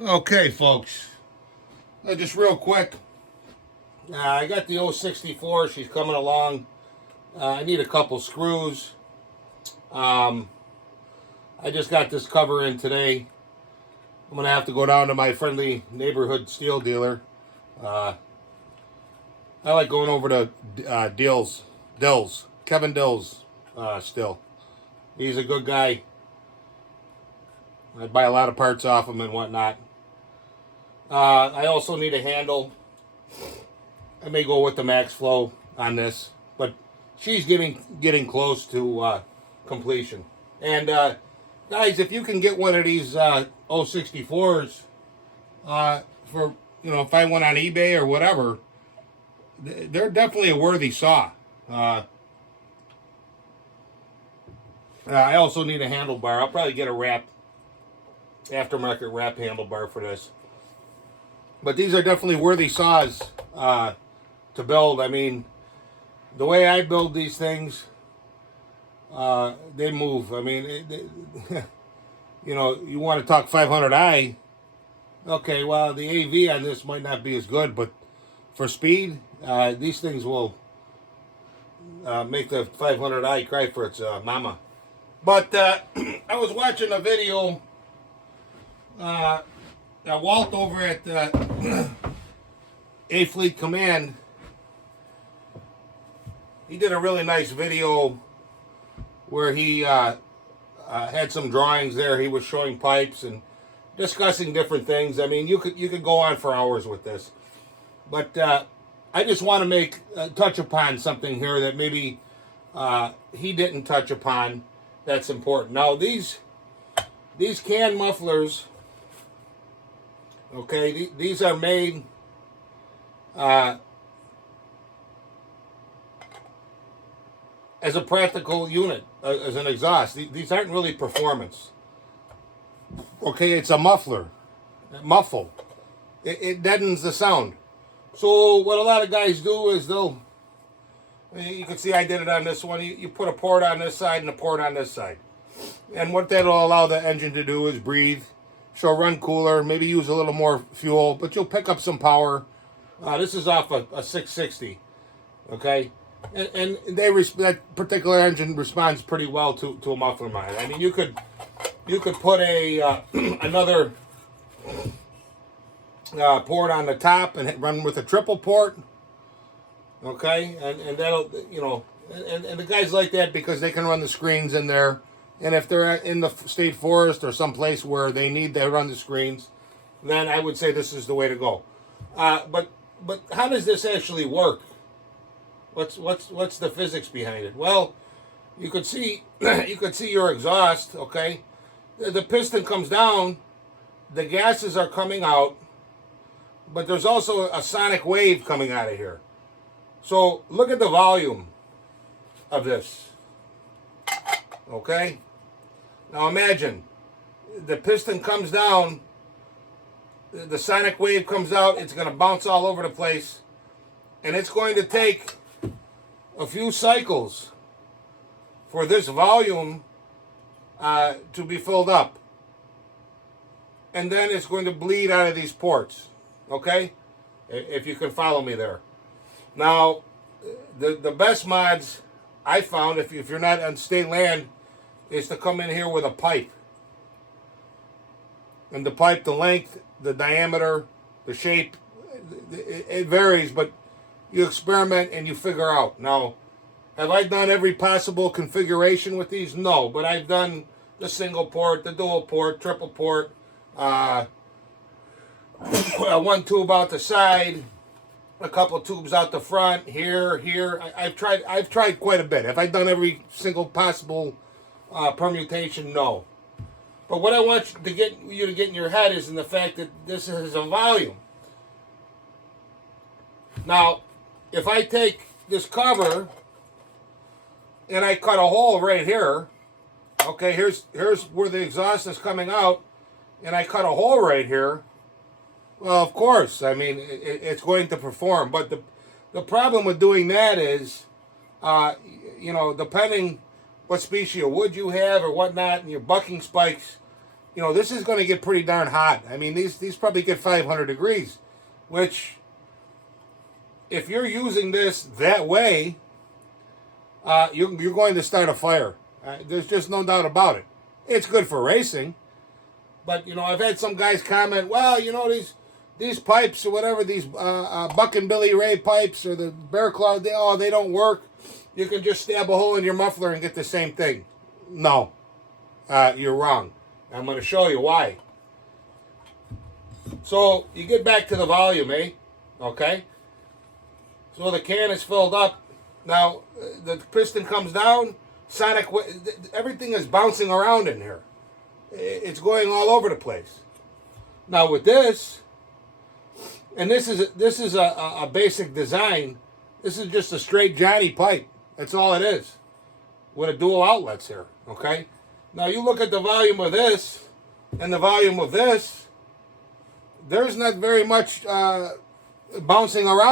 Okay, folks. Just real quick. I got the 064. She's coming along. I need a couple screws. Um, I just got this cover in today. I'm going to have to go down to my friendly neighborhood steel dealer. Uh, I like going over to Dills, Kevin Dills, still. He's a good guy. I buy a lot of parts off him and whatnot. I also need a handle. I may go with the Max Flow on this, but she's getting close to completion. And guys, if you can get one of these 064s for if I went on eBay or whatever, they're definitely a worthy saw. I also need a handlebar. I'll probably get a aftermarket wrap handlebar for this. But these are definitely worthy saws to build. I mean, the way I build these things, they move. I mean, you want to talk 500i. Okay, well, the AV on this might not be as good, but for speed, these things will make the 500i cry for its mama. But I was watching a video. Walt over at A Fleet Command, he did a really nice video where he had some drawings there. He was showing pipes and discussing different things. I mean, you could go on for hours with this, but I just want to touch upon something here that maybe he didn't touch upon. That's important. Now these can mufflers. Okay, these are made as a practical unit, as an exhaust. These aren't really performance. Okay, it's a muffle. It deadens the sound. So what a lot of guys do is you can see I did it on this one. You put a port on this side and a port on this side. And what that'll allow the engine to do is breathe. She'll run cooler, maybe use a little more fuel, but you'll pick up some power. This is off a 660, okay? And that particular engine responds pretty well to a muffler mine. I mean, you could put a another port on the top and run with a triple port, okay? And that'll, and the guys like that because they can run the screens in there. And if they're in the state forest or someplace where they need to run the screens, then I would say this is the way to go. But how does this actually work? What's the physics behind it? Well, you could see your exhaust. Okay, the piston comes down, the gases are coming out, but there's also a sonic wave coming out of here. So look at the volume of this. Okay. Now imagine, the piston comes down, the sonic wave comes out, it's going to bounce all over the place, and it's going to take a few cycles for this volume to be filled up. And then it's going to bleed out of these ports, okay? If you can follow me there. Now, the best mods I found, if you're not on state land, is to come in here with a pipe. And the pipe, the length, the diameter, the shape, it varies, but you experiment and you figure out. Now, have I done every possible configuration with these? No, but I've done the single port, the dual port, triple port, one tube out the side, a couple tubes out the front, here. I've tried quite a bit. Have I done every single possible permutation? No. But what I want you to get in your head is in the fact that this is a volume. Now, if I take this cover and I cut a hole right here, okay, here's where the exhaust is coming out, and I cut a hole right here, well, of course, I mean, it's going to perform. But the problem with doing that is, depending what species of wood you have or whatnot, and your bucking spikes, you know, this is going to get pretty darn hot. I mean, these probably get 500 degrees, which, if you're using this that way, you're going to start a fire. There's just no doubt about it. It's good for racing, but, you know, I've had some guys comment, well, you know, these pipes or whatever, these Buck and Billy Ray pipes or the Bear Claw, they don't work. You can just stab a hole in your muffler and get the same thing. No, you're wrong. I'm going to show you why. So you get back to the volume, eh? Okay. So the can is filled up. Now the piston comes down. Sonic, everything is bouncing around in here. It's going all over the place. Now with this, and this is a basic design. This is just a straight Johnny pipe. That's all it is, with a dual outlets here. Okay. Now you look at the volume of this and the volume of this. There's not very much bouncing around.